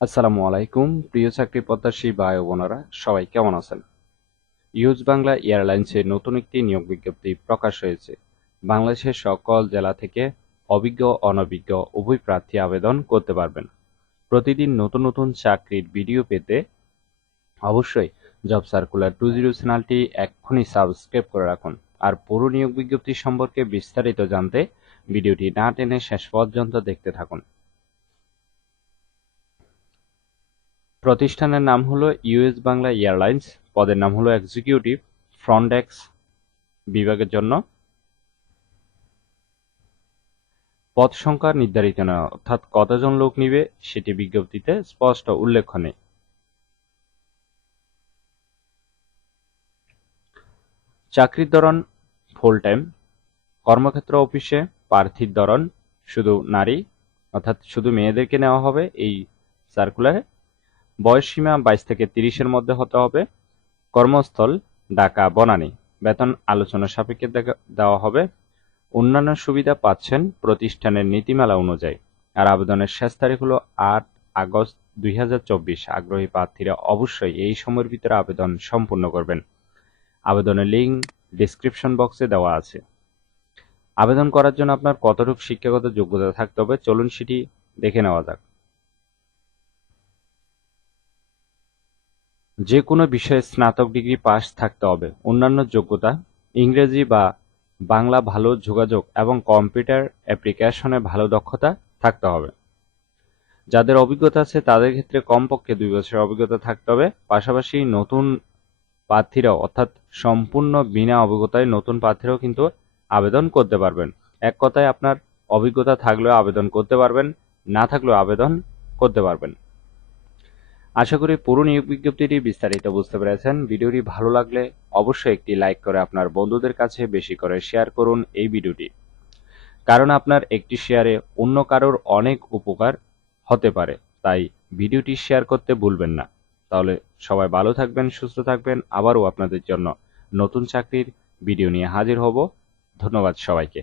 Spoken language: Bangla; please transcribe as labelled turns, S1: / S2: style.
S1: আসসালামু আলাইকুম, প্রিয় চাকরি প্রত্যাশী ভাই বোনেরা, সবাই কেমন আছেন? ইউজ বাংলা এয়ারলাইন্সের নতুন একটি নিয়োগ বিজ্ঞপ্তি প্রকাশ হয়েছে। বাংলাদেশের সকল জেলা থেকে অভিজ্ঞ অনভিজ্ঞ উভয় প্রার্থী আবেদন করতে পারবেন। প্রতিদিন নতুন নতুন চাকরির ভিডিও পেতে অবশ্যই জব সার্কুলার টু জিরো চ্যানেলটি এক্ষুনি সাবস্ক্রাইব করে রাখুন। আর পুরো নিয়োগ বিজ্ঞপ্তি সম্পর্কে বিস্তারিত জানতে ভিডিওটি না টেনে শেষ পর্যন্ত দেখতে থাকুন। প্রতিষ্ঠানের নাম হলো ইউএস বাংলা এয়ারলাইন্স, পদের নাম হলো এক্সিকিউটিভ ফ্রন্ট ডেস্ক বিভাগের জন্য। পদ সংখ্যা নির্ধারিত নয়, অর্থাৎ কতজন লোক নিবে সেটি বিজ্ঞপ্তিতে স্পষ্ট উল্লেখ নেই। চাকরির ধরন ফুল টাইম কর্মক্ষেত্র অফিসে প্রার্থীর ধরন শুধু নারী, অর্থাৎ শুধু মেয়েদেরকে নেওয়া হবে এই সার্কুলারে বয়স সীমা বাইশ থেকে তিরিশের মধ্যে হতে হবে। কর্মস্থল, ঢাকা, বনানী। বেতন আলোচনা সাপেক্ষে দেওয়া হবে। অন্যান্য সুবিধা পাচ্ছেন প্রতিষ্ঠানের নীতিমালা অনুযায়ী। আর আবেদনের শেষ তারিখ হলো আট আগস্ট দুই হাজার চব্বিশ। আগ্রহী প্রার্থীরা অবশ্যই এই সময়ের ভিতরে আবেদন সম্পূর্ণ করবেন। আবেদনের লিঙ্ক ডিসক্রিপশন বক্সে দেওয়া আছে। আবেদন করার জন্য আপনার কতটুকু শিক্ষাগত যোগ্যতা থাকতে হবে চলুন সেটি দেখে নেওয়া যাক। যে কোনো বিষয়ে স্নাতক ডিগ্রি পাস থাকতে হবে। অন্যান্য যোগ্যতা, ইংরেজি বা বাংলা ভালো যোগাযোগ এবং কম্পিউটার অ্যাপ্লিকেশনে ভালো দক্ষতা থাকতে হবে। যাদের অভিজ্ঞতা আছে, তাদের ক্ষেত্রে কমপক্ষে দুই বছরের অভিজ্ঞতা থাকতে হবে। পাশাপাশি নতুন প্রার্থীরাও, অর্থাৎ সম্পূর্ণ বিনা অভিজ্ঞতায় নতুন প্রার্থীরাও কিন্তু আবেদন করতে পারবেন। এক কথায়, আপনার অভিজ্ঞতা থাকলেও আবেদন করতে পারবেন, না থাকলেও আবেদন করতে পারবেন। আশা করি পুরো নিয়োগ বিজ্ঞপ্তিটি বিস্তারিত বুঝতে পেরেছেন। ভিডিওটি ভালো লাগলে অবশ্যই একটি লাইক করে আপনার বন্ধুদের কাছে বেশি করে শেয়ার করুন এই ভিডিওটি। কারণ আপনার একটি শেয়ারে অন্য কারোর অনেক উপকার হতে পারে, তাই ভিডিওটি শেয়ার করতে ভুলবেন না। তাহলে সবাই ভালো থাকবেন, সুস্থ থাকবেন, আবারও আপনাদের জন্য নতুন চাকরির ভিডিও নিয়ে হাজির হব। ধন্যবাদ সবাইকে।